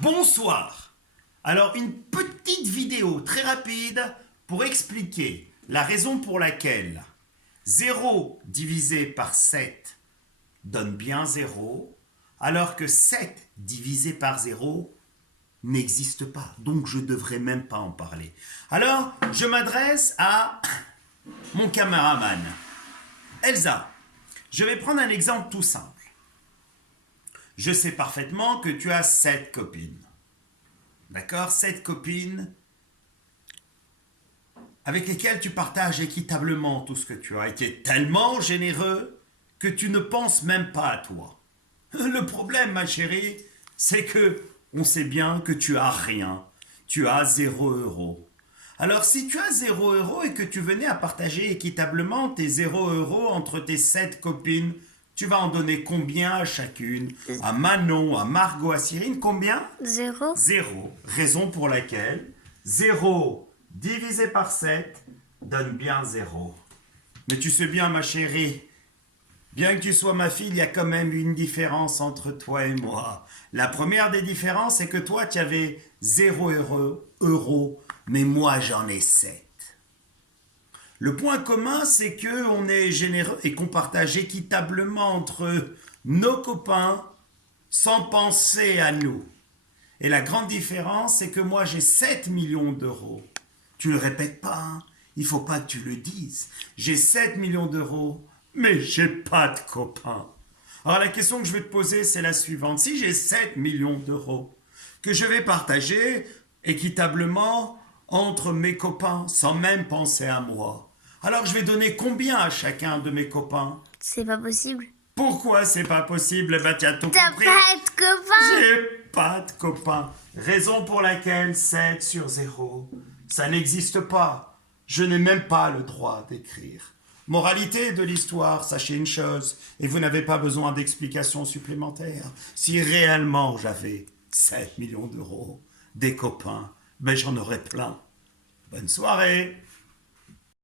Bonsoir. Alors, une petite vidéo très rapide pour expliquer la raison pour laquelle 0 divisé par 7 donne bien 0, alors que 7 divisé par 0 n'existe pas. Donc, je ne devrais même pas en parler. Alors, je m'adresse à mon caméraman. Elsa, je vais prendre un exemple tout simple. Je sais parfaitement que tu as 7 copines. D'accord? 7 copines avec lesquelles tu partages équitablement tout ce que tu as. Et tu es tellement généreux que tu ne penses même pas à toi. Le problème, ma chérie, c'est que on sait bien que tu as rien. Tu as 0 euros. Alors, si tu as 0 euros et que tu venais à partager équitablement tes 0 euros entre tes 7 copines, tu vas en donner combien à chacune? À Manon, à Margot, à Cyrine, combien? 0. 0. Raison pour laquelle 0 divisé par 7 donne bien 0. Mais tu sais bien, ma chérie, bien que tu sois ma fille, il y a quand même une différence entre toi et moi. La première des différences, c'est que toi, tu avais 0 euros, mais moi, j'en ai 7. Le point commun, c'est qu'on est généreux et qu'on partage équitablement entre nos copains sans penser à nous. Et la grande différence, c'est que moi, j'ai 7 millions d'euros. Tu ne le répètes pas, hein? Il ne faut pas que tu le dises. J'ai 7 millions d'euros, mais j'ai pas de copains. Alors la question que je vais te poser, c'est la suivante. Si j'ai 7 millions d'euros, que je vais partager équitablement entre mes copains, sans même penser à moi, alors je vais donner combien à chacun de mes copains? C'est pas possible. Pourquoi c'est pas possible? Eh ben, tu as tout T'as compris. pas de copain. J'ai pas de copains. Raison pour laquelle 7 sur 0, ça n'existe pas. Je n'ai même pas le droit d'écrire. Moralité de l'histoire, sachez une chose, et vous n'avez pas besoin d'explications supplémentaires. Si réellement j'avais 7 millions d'euros, des copains, ben j'en aurais plein. Bonne soirée.